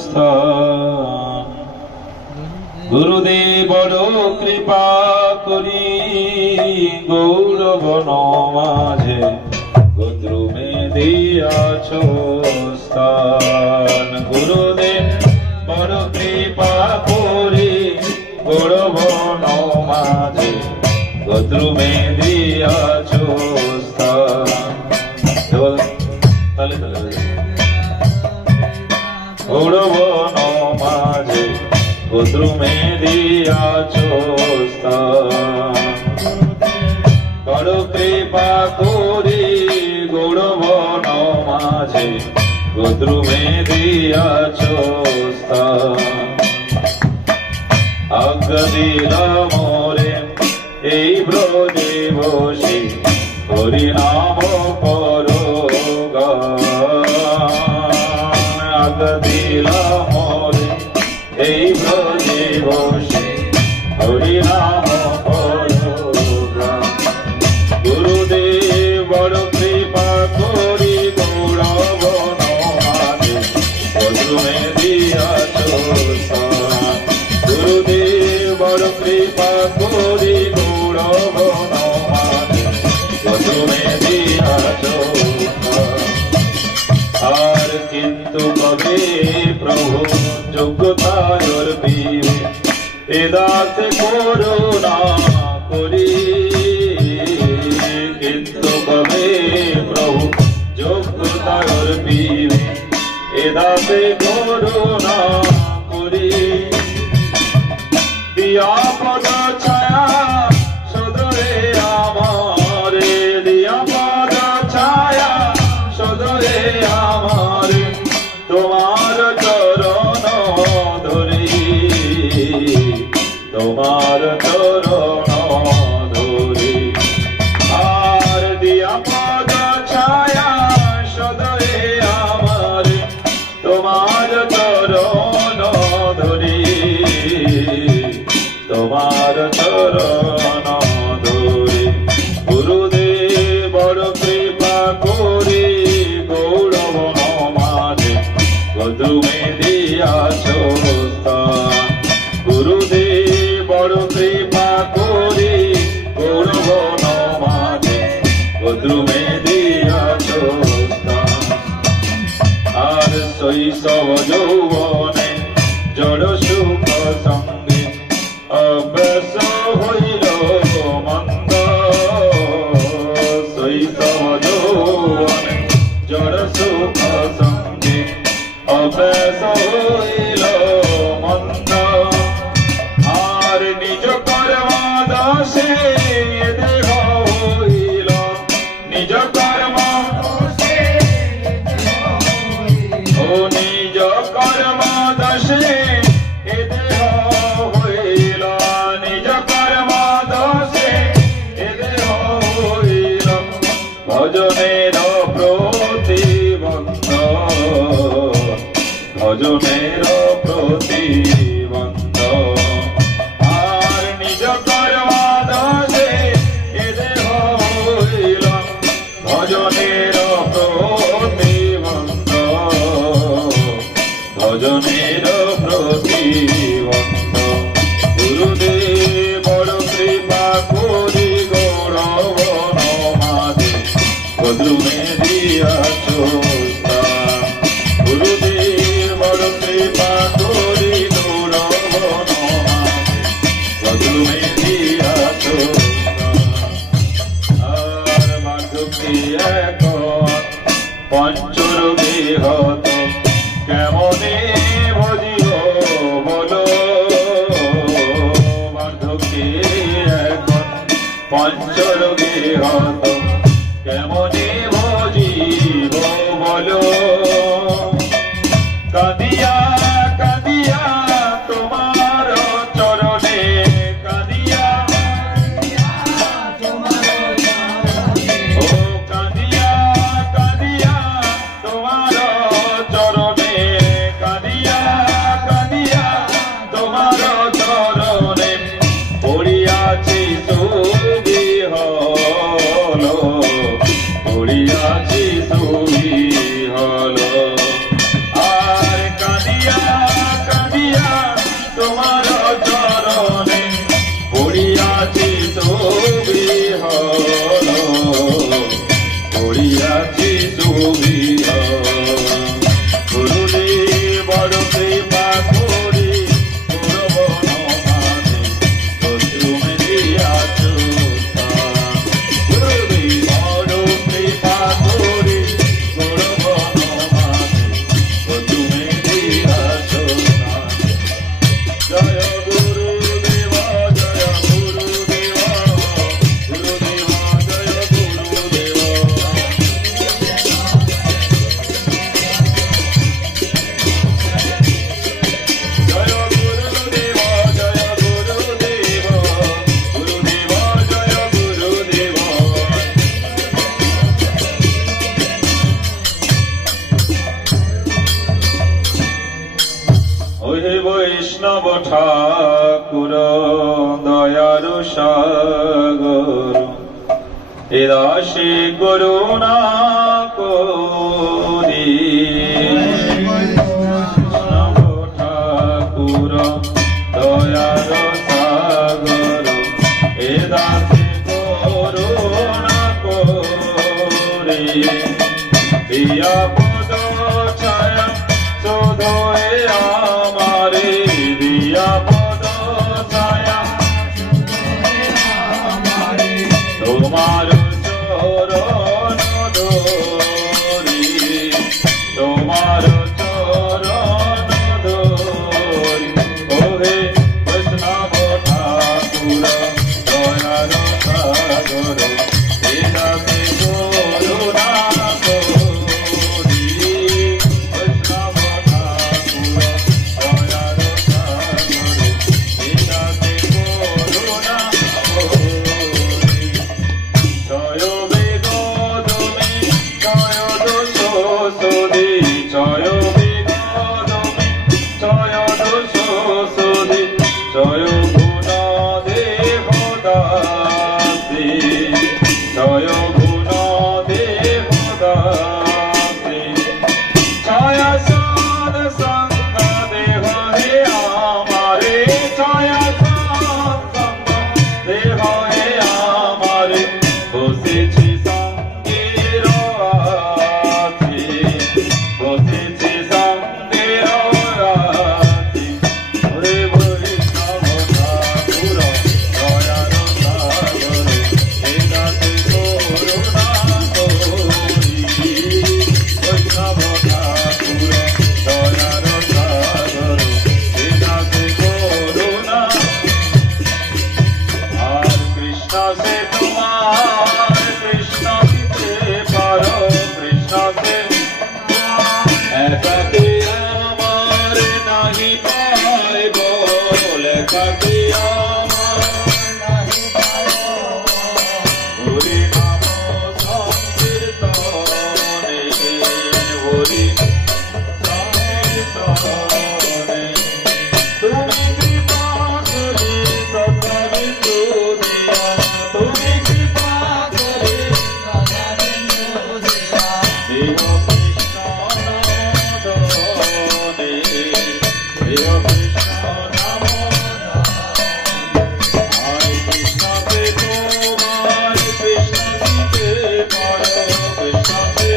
স্থান। গুরুদেব বড় কৃপা করি গৌরবন মাঝে গদ্রুমে দিয়াছ স্থান। গুরুদেব বড় কৃপা করি গৌরবন মাঝে গদ্রুমে দিয়াছ স্থান। গৌরবন মাঝে গদ্রুমে দিয়াছ স্থান। বড় কৃপা করি গৌরবন মাঝে গদ্রুমে দিয়াছ স্থান। আজ্ঞা দিলা মোরে এই ব্রজে বসে হরি নাম করো গান। আজ্ঞা দিলা মোরে এই ব্রজে বসে হরি নাম করো গান। গুরুদেব বড় কৃপা করি গৌরবন মাঝে গদ্রুমে দিয়াছ স্থান। গুরুদেব বড় কৃপা করি গৌরবন মাঝে গদ্রুমে দিয়াছ স্থান। আর কিন্তু কবে প্রভু যোগ্যতার বিবে এদাত করুণা করি। কিন্তু কবে প্রভু যোগ্যতার বিবে এদাত করুণা করি। দিয়া পদ ছায়া সদরে আমারে, দিয়া পদ ছায়া সদরে আমারে তোমার চরণ ধরি, তোমার চরণ ধরি। আর দিয়া পদ ছায়া সদরে আমারে তোমার চরণ ধরি, তোমার চরণ ধরি। গুরুদেব বড় কৃপা করি গৌরবন মাঝে গদ্রুমে দিয়াছ স্থান। গুরুদেব বড় কৃপা করি গৌরবন মাঝে গদ্রুমে দিয়াছ স্থান। আর শৈশব যৌবনে জড় সুখ সঙ্গে অভ্যাস হইল মন্দ। শৈশব যৌবনে জড় সুখ সঙ্গে অভ্যাস হইল মন্দ। আর নিজ কর্ম দোষে দেহ হইল, নিজ কর্ম ও নিজ কর্ম দোষে দেহ হইল, নিজ কর্ম দোষে দেহ হইল। ভজনের প্রতিবন্ধ, ভজনের প্রতিবন্ধ। আর নিজ কর্ম দোষে দেহ হইল, ভজনের প্রতিবন্ধ, ভজনের প্রতিবন্ধ। গুরুদেব বড় কৃপা করি গৌরবন মাঝে গদ্রুমে দিয়াছ স্থান। গুরুদেব বড় কৃপা বৈষ্ণব ঠাকুর দয়ার সাগর এ দাসে করুণা করি বৈষ্ণব ঠাকুর দয়ার সাগর এ দাসে করুণা করি দিয়া পদ ছায়া শোধয়ে আমারে দিয়া পদ ছায়া তোমার চরণ ধরি তোমার চরণ ধরি ওহে বৈষ্ণব ঠাকুর দয়ার সাগর এ দাসে করুণা করি বৈষ্ণব ঠাকুর দয়ার সাগর এ দাসে করুণা করি জয় বেগদমে জয় দোষ সুধি জয় বেগদমে জয় দোষ সুধি জয় গুণ দেবদাসী জয় গুণ দেবদাসী ছায়া সাদ সঙ্গ দেহ হে আমারে ছায়া সাদ সঙ্গ দেহ হে আমারে বসেছি সঙ্গের আছি বসেছি সঙ্গের আছি ওরে বৈষ্ণব ঠাকুর দয়ার সাগর এ দাসে করুণা করি বৈষ্ণব ঠাকুর দয়ার সাগর এ দাসে করুণা আর কৃষ্ণ সে তোমার কৃষ্ণ দিতে পারো কৃষ্ণ সে একাকে আমার নাহি পাইব লেখাকে আমার নাহি পাইব হরি নাম সংকীর্তনে হরি সংকীর্তনে তুমি কৃপা করি সদাবিন্দু দিয়া তুমি কৃপা করি সদাবিন্দু দিয়া দেহ কৃষ্ণ নাম দনে দেহ কৃষ্ণ নাম দনে কৃষ্ণ তে তোমার কৃষ্ণ দিতে পারো কৃষ্ণ তে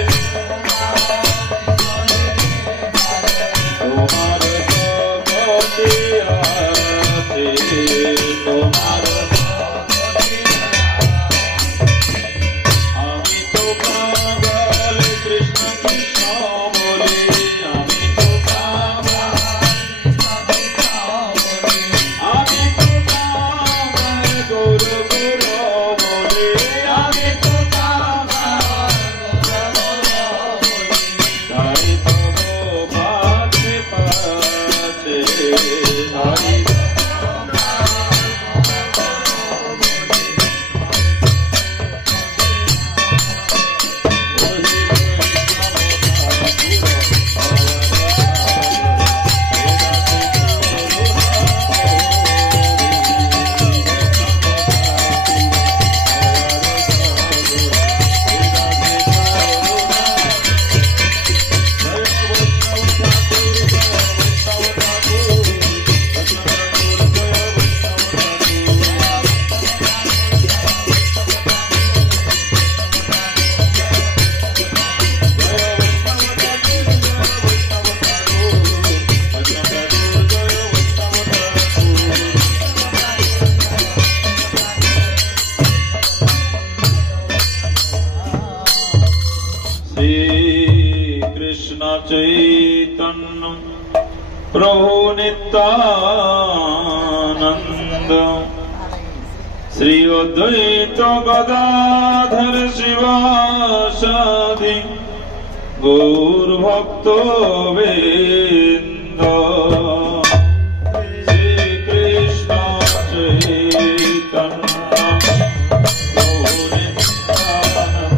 তোমার জগতে আছে তোমার আমি তো পাগল কৃষ্ণ কৃষ্ণ বলে আমি তো পাগল আমি তো পাগল গৌর গৌর বলে আমি তো পাগল তাই তব পাছে পাছে তাই শ্রীকৃষ্ণ চৈতন্য প্রভু নিত্যানন্দ শ্রী অদ্বৈত গদাধর শিবাসাদি গৌর ভক্ত বৃন্দ শ্রীকৃষ্ণ চৈতন্য প্রভু নিত্যানন্দ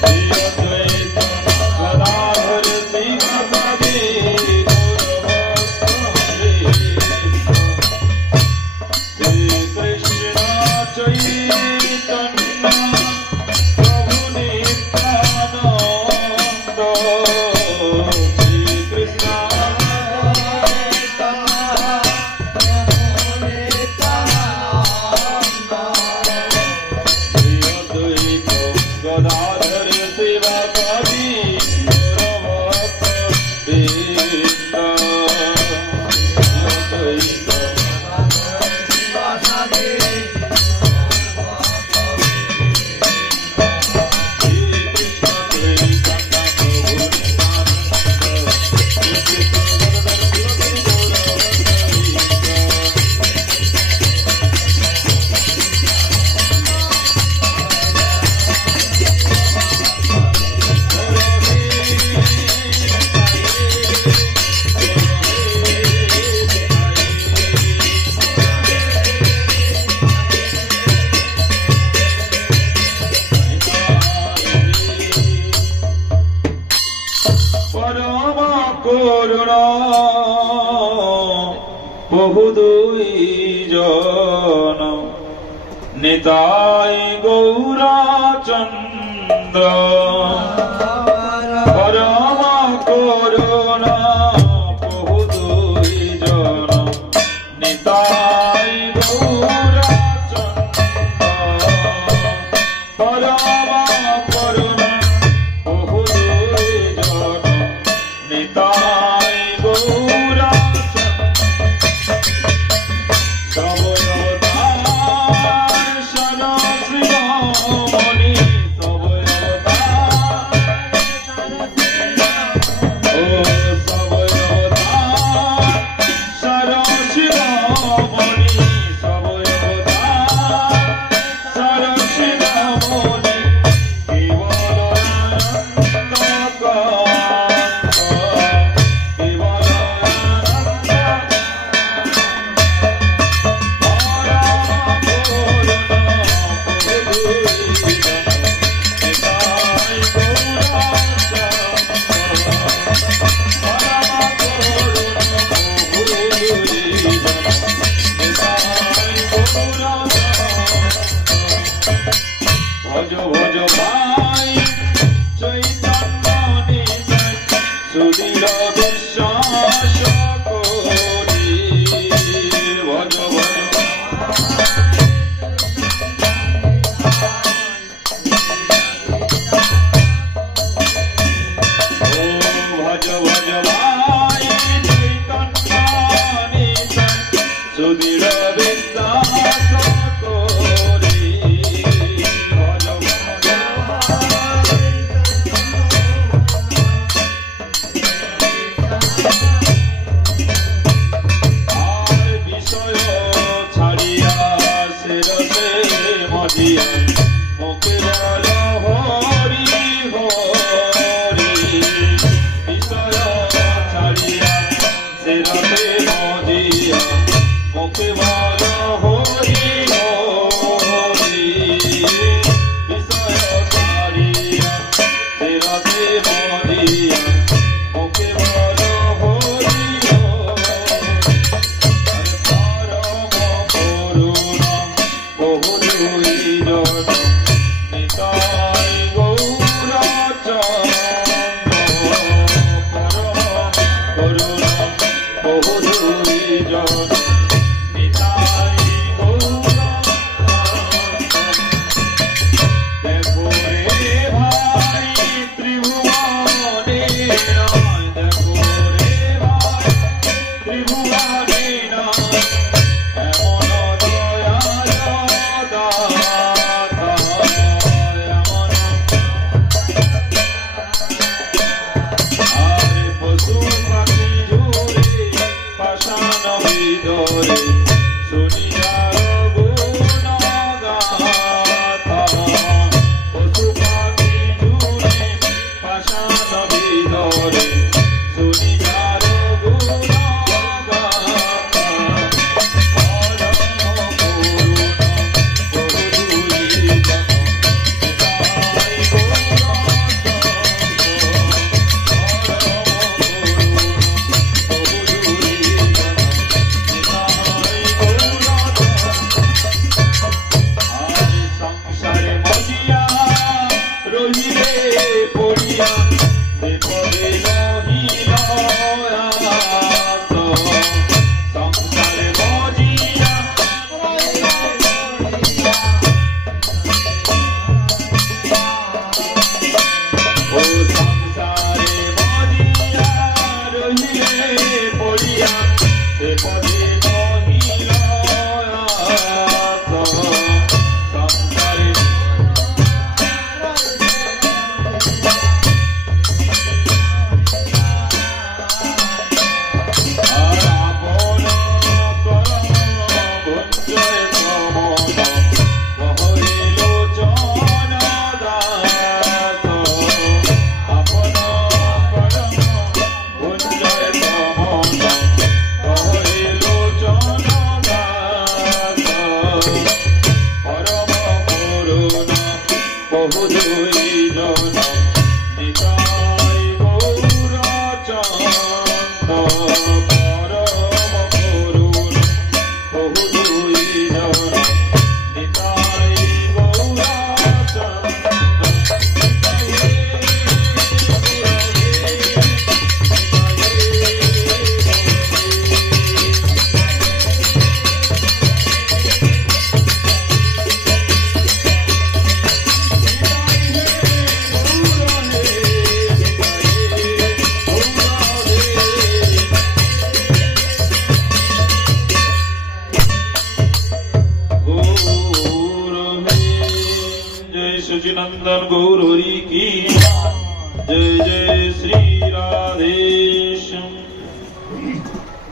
শ্রী অদ্বৈত গদাধর শিবাসাদি গৌর পরম করুণা বহু দুই জন নিতাই গৌরচন্দ্র পরম করুণা বহু দুই জন নিতাই গৌরচন্দ্র পরম করুণা বহু দুই জন নিতাই পড়িয়া সে পড়িল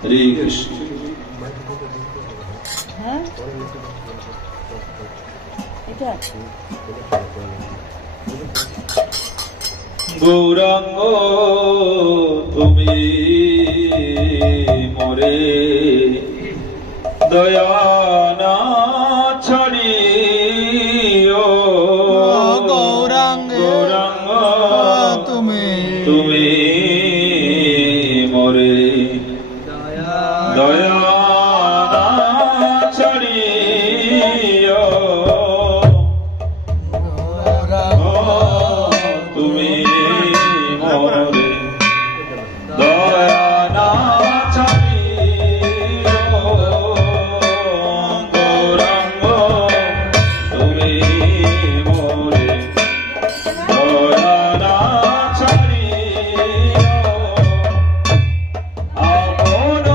হরে কৃষ্ণ। হ্যাঁ এটা গৌরাঙ্গ তুমি মোরে দয়া না ছাড়িও, গৌরাঙ্গ তুমি তুমি মোরে দয়া না ছাড়িও, তুমি মোরে দয়া না ছাড়িও, গৌরাঙ্গ তুমি মোরে দয়া না ছাড়িও, আপন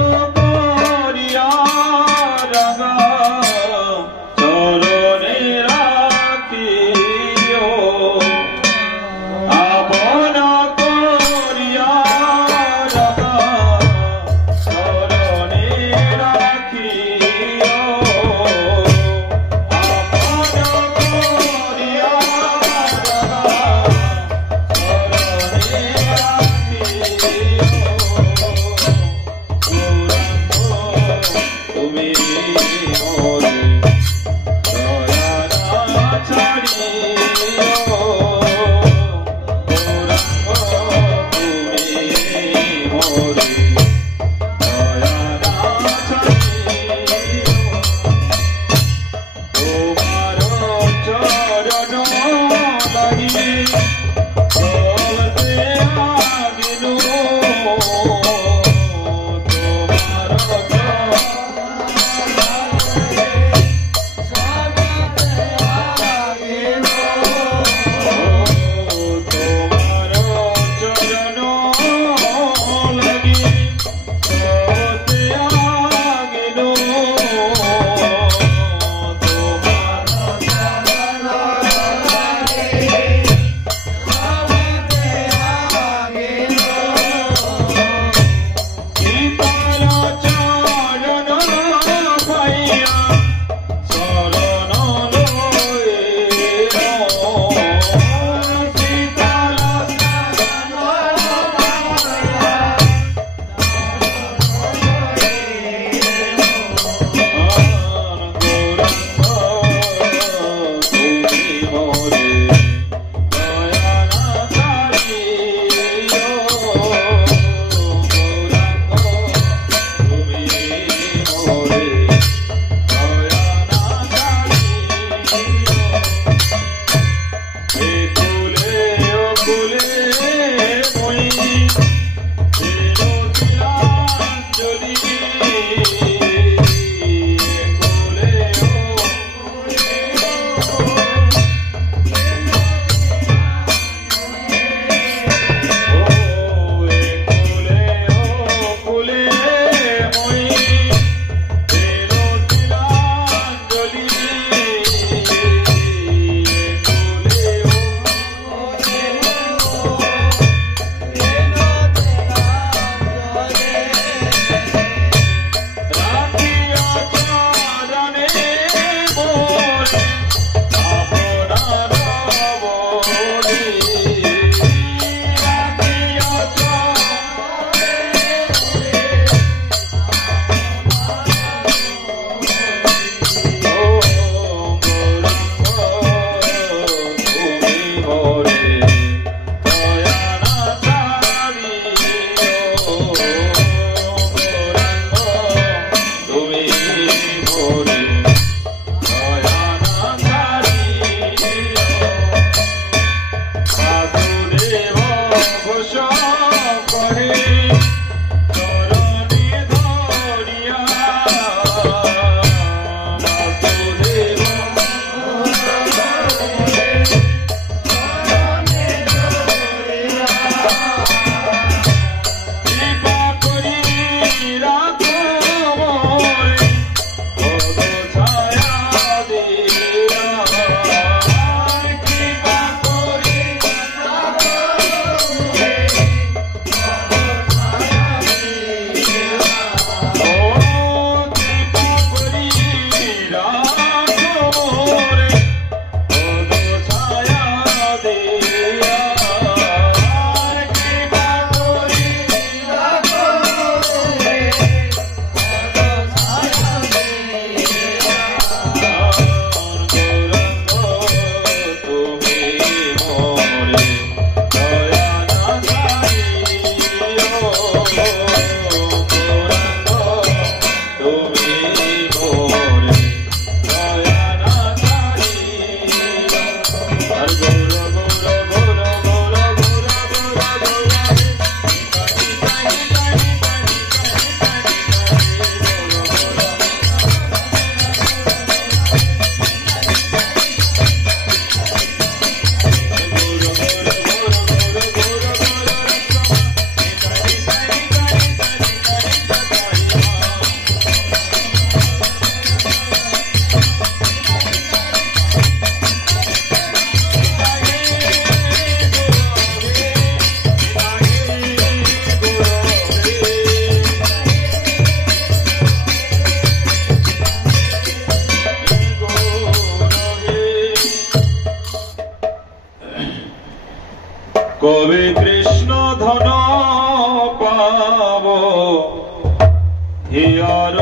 হিয়ার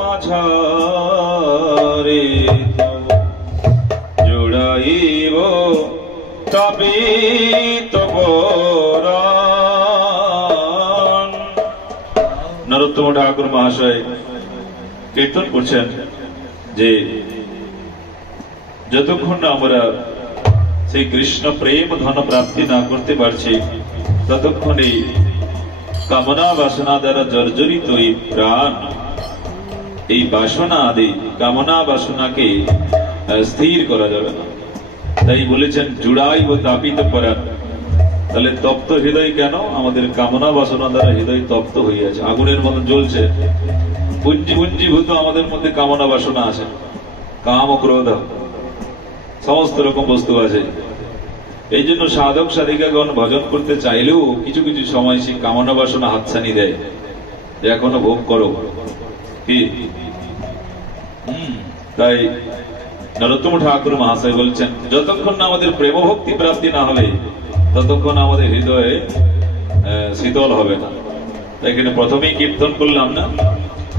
মাঝারে জোড়াইব তাপিত পরাণ। নরোত্তম ঠাকুর মহাশয় কীর্তন করছেন যে যতক্ষণ না আমরা সেই কৃষ্ণ প্রেম ধন প্রাপ্তি না করতে পারছি ততক্ষণ এই কামনা বাসনা দ্বারা জর্জরিত এই প্রাণ, এই বাসনা আদি কামনা বাসনাকে স্থির করা যাবে না। তাই বলেছেন জুড়াইব তাপিত পরাণ। তাহলে তপ্ত হৃদয় কেন? আমাদের কামনা বাসনা দ্বারা হৃদয় তপ্ত হয়ে আছে, আগুনের মতো জ্বলছে। পুঞ্জীভূত আমাদের মধ্যে কামনা বাসনা আছে, কাম ও ক্রোধ সমস্ত রকম বস্তু আছে। এই জন্য সাধক সাধিকাগণ ভজন করতে চাইলেও কিছু কিছু সময় সেই কামনা বাসনা হাতছানি দেয় যে এখনো ভোগ করো কি। তাই নরোত্তম ঠাকুর মহাশয় বলছেন যতক্ষণ না আমাদের প্রেম ভক্তি প্রাপ্তি না হবে ততক্ষণ আমাদের হৃদয়ে শীতল হবে না। তাই এখানে প্রথমেই কীর্তন করলাম না,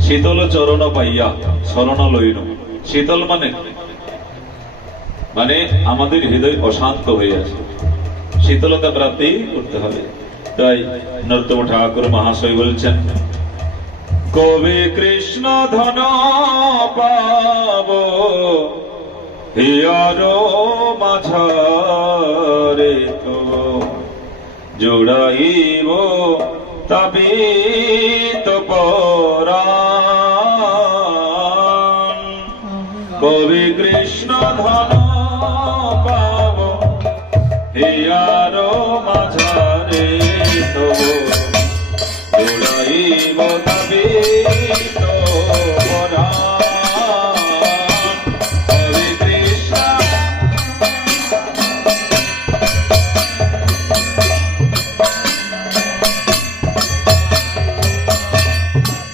শীতল চরণ পাইয়া শরণ লইন। শীতল মানে আমাদের হৃদয় অশান্ত হয়ে আছে, শীতলতা প্রাপ্তি করতে হবে। তাই নরোত্তম ঠাকুর মহাশয় বলছেন কবে কৃষ্ণ ধন পাব হিয়ার মাঝারে তো জোড়াইব তাপিত পরাণ। কবে কৃষ্ণ ধন পাব হিয়ার মাঝারে তো জোড়াইব তাপিত পরাণ। হরে কৃষ্ণ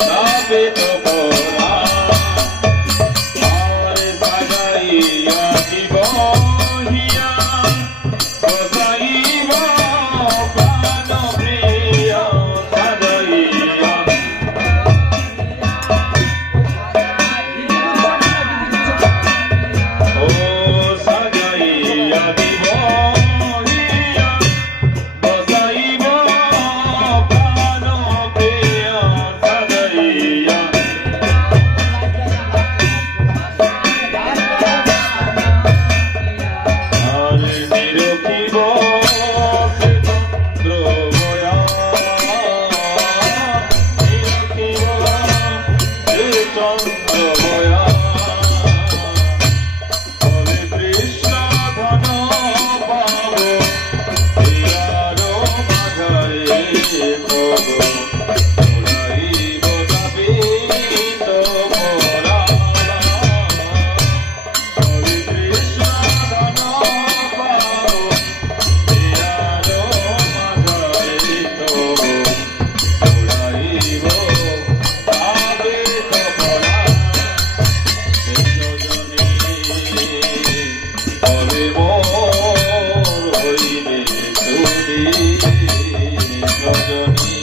তাপিত পরাণ। হরে সাজাইয়া দিব হিয়া বসাইব প্রাণ প্রিয় সাজাইয়া। ও সাজাইয়া দিব হিয়া বসাইব প্রাণ প্রিয় সাজাইয়া। হরে নিরখিব সে চন্দ্র বয়া, নিরখিব সে চন্দ্র বয়া। হরে কৃষ্ণ ধন পাব হিয়ার মাঝারে তব জোড়াইব তাপিত পরাণ। হরে কৃষ্ণ ধন পাব হিয়ার মাঝারে তব জোড়াইব তাপিত পরাণ। হরে মোর হইবে সুধী রজনী।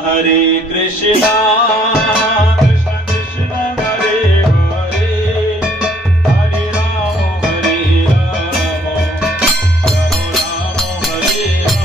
Hare Krishna Krishna Krishna Hare Hare Hare Rama Hare Rama Rama Rama Hare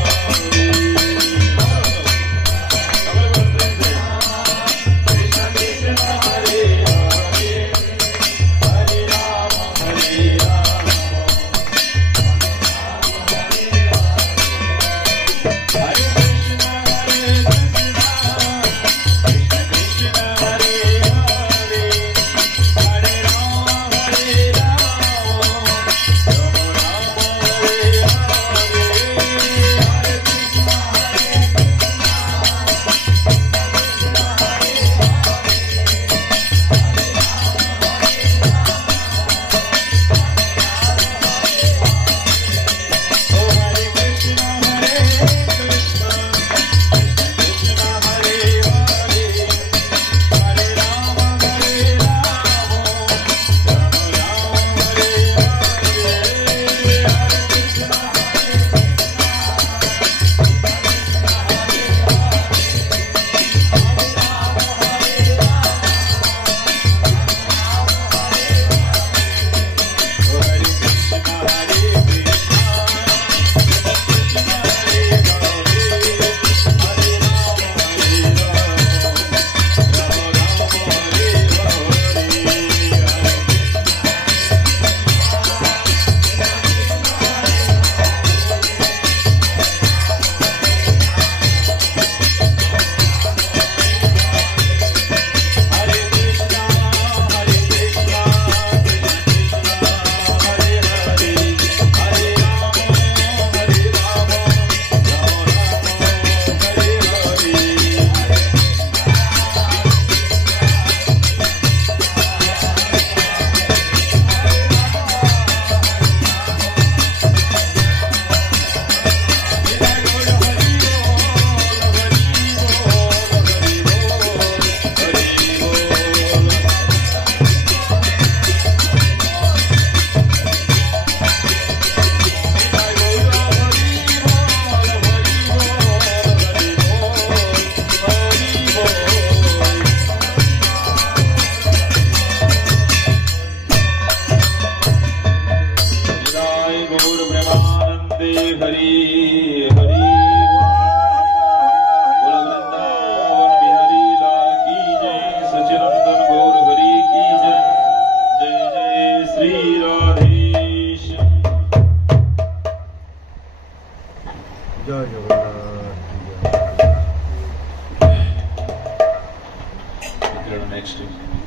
Next.